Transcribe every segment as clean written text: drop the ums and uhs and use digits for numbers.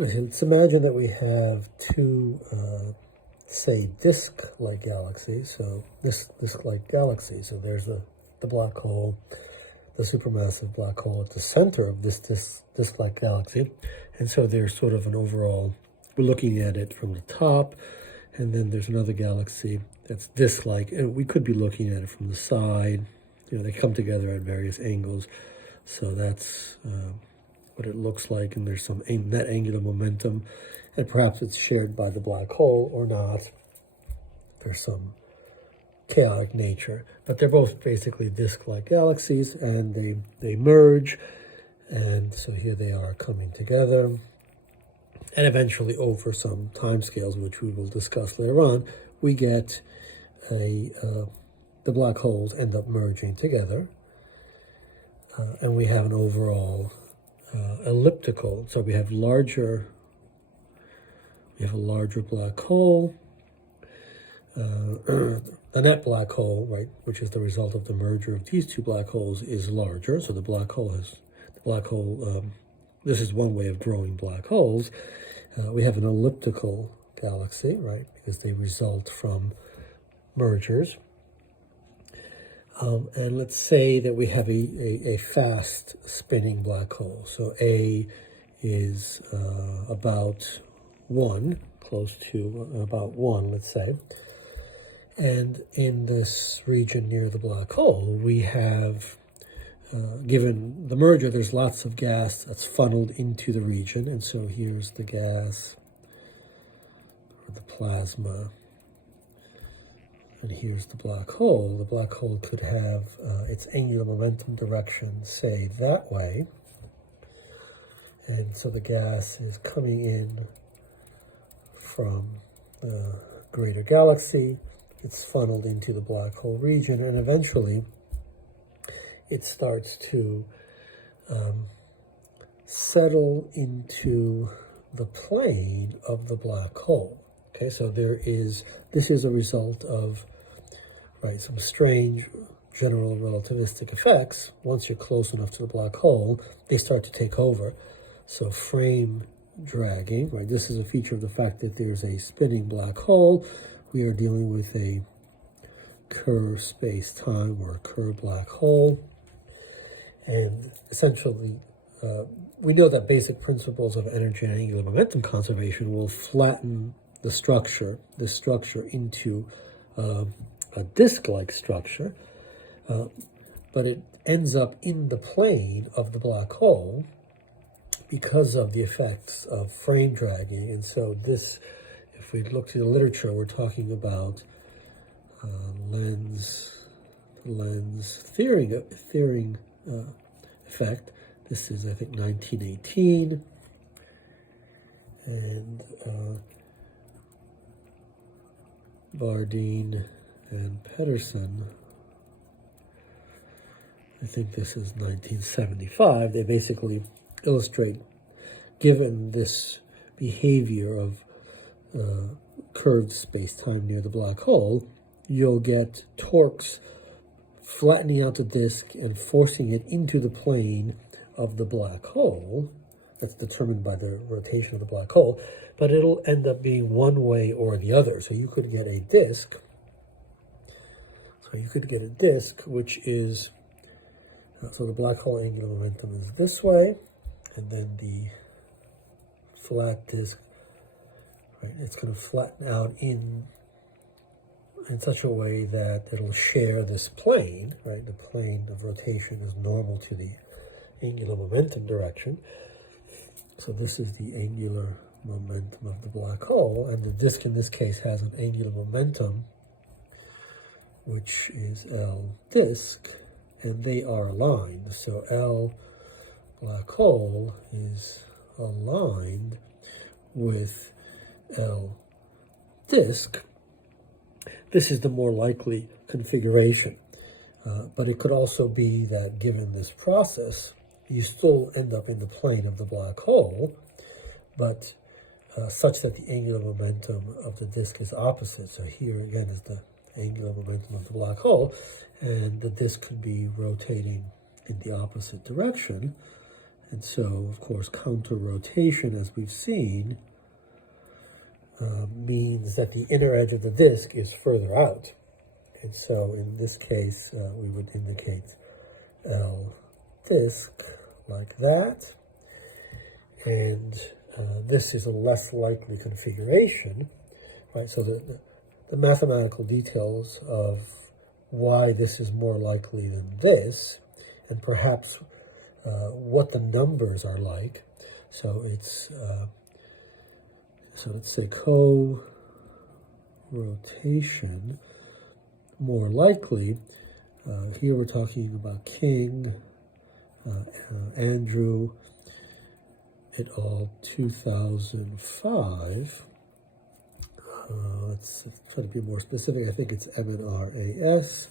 Let's imagine that we have two, say, disk-like galaxies. So this disk-like galaxy. So there's the black hole, the supermassive black hole at the center of this disk-like galaxy. And so there's sort of an overall, we're looking at it from the top, and then there's another galaxy that's disk-like, and we could be looking at it from the side. They come together at various angles. So that's what it looks like, and there's some net angular momentum, and perhaps it's shared by the black hole or not. There's some chaotic nature, but they're both basically disk-like galaxies, and they merge, and so here they are coming together, and eventually over some timescales, which we will discuss later on, we get the black holes end up merging together, and we have an overall elliptical. So we have a larger black hole. The net black hole, right, which is the result of the merger of these two black holes, is larger. So the black hole this is one way of drawing black holes. We have an elliptical galaxy, right, because they result from mergers. And let's say that we have a fast spinning black hole. So A is about 1, close to about 1, let's say. And in this region near the black hole, we have, given the merger, there's lots of gas that's funneled into the region. And so here's the gas, or the plasma. And here's the black hole. The black hole could have its angular momentum direction, say, that way. And so the gas is coming in from the greater galaxy. It's funneled into the black hole region, and eventually it starts to settle into the plane of the black hole. Okay, so this is a result of, right, some strange general relativistic effects. Once you're close enough to the black hole, they start to take over. So frame dragging, right, this is a feature of the fact that there's a spinning black hole. We are dealing with a Kerr space-time or a Kerr black hole. And essentially, we know that basic principles of energy and angular momentum conservation will flatten this structure into a disk-like structure, but it ends up in the plane of the black hole because of the effects of frame dragging. And so this, if we look to the literature, we're talking about Lens-Thirring effect. This is, I think, 1918, and Bardeen and Petterson, I think this is 1975. They basically illustrate, given this behavior of curved space-time near the black hole, you'll get torques flattening out the disk and forcing it into the plane of the black hole. That's determined by the rotation of the black hole, but it'll end up being one way or the other. So you could get a disk. Which is, so the black hole angular momentum is this way, and then the flat disk, right, it's going to flatten out in such a way that it'll share this plane, right? The plane of rotation is normal to the angular momentum direction. So this is the angular momentum of the black hole, and the disk in this case has an angular momentum, which is L disk, and they are aligned. So L black hole is aligned with L disk. This is the more likely configuration, but it could also be that given this process, you still end up in the plane of the black hole, but such that the angular momentum of the disk is opposite. So here again is the angular momentum of the black hole, and the disk could be rotating in the opposite direction, And so, of course, counter-rotation, as we've seen, means that the inner edge of the disk is further out. And so, in this case, we would indicate L disk like that. And this is a less likely configuration, right? So the mathematical details of why this is more likely than this, and perhaps what the numbers are like. So it's so let's say co-rotation more likely. Here we're talking about King, Andrew et al. 2005. Let's try to be more specific. I think it's MNRAS.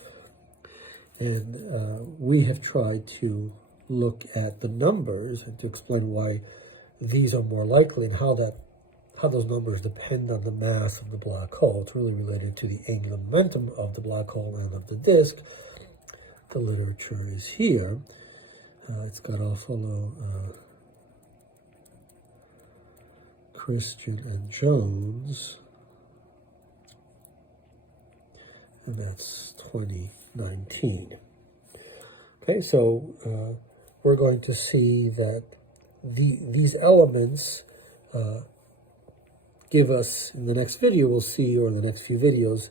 And we have tried to look at the numbers and to explain why these are more likely and how those numbers depend on the mass of the black hole. It's really related to the angular momentum of the black hole and of the disk. The literature is here. It's got also Christian and Jones, and that's 2019. Okay, so we're going to see that these elements give us, in the next video we'll see, or in the next few videos,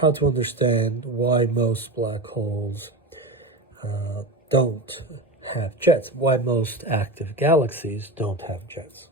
how to understand why most black holes don't have jets, why most active galaxies don't have jets.